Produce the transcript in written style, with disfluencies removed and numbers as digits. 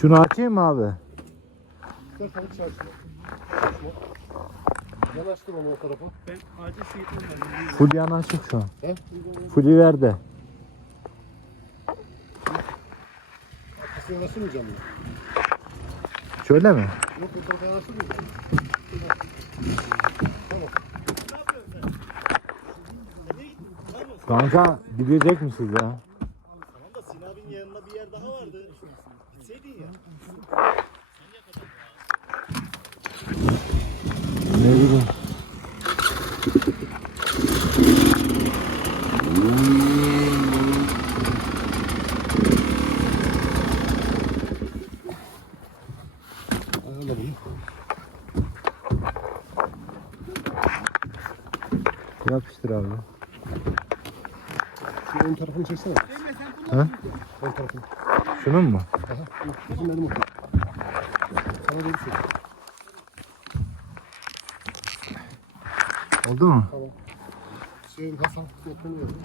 Şunu açayım mı abi? İstersen hiç açma. Yanaştır onu o tarafa. Ben acil su getirmem. Full yanaşık şu an. He? Full'ü ver de. Arkası yanaştırmayacağım mı? Şöyle mi? Yok o tarafa yanaştırmayacağım. Kanka gidecek misiniz ya? Tamam da Sinab'in yanında bir yer daha vardı. Gitseydin ya. Ne bileyim. Ayarla bunu. Yapıştır abi. Şu ön tarafını çeksene. Ha? Ön tarafını. Şunun mu? Aha. Bizim benim o. Sana da bir şey. Oldu mu? Tamam. Şeyin Hasan. Yetmeni verin.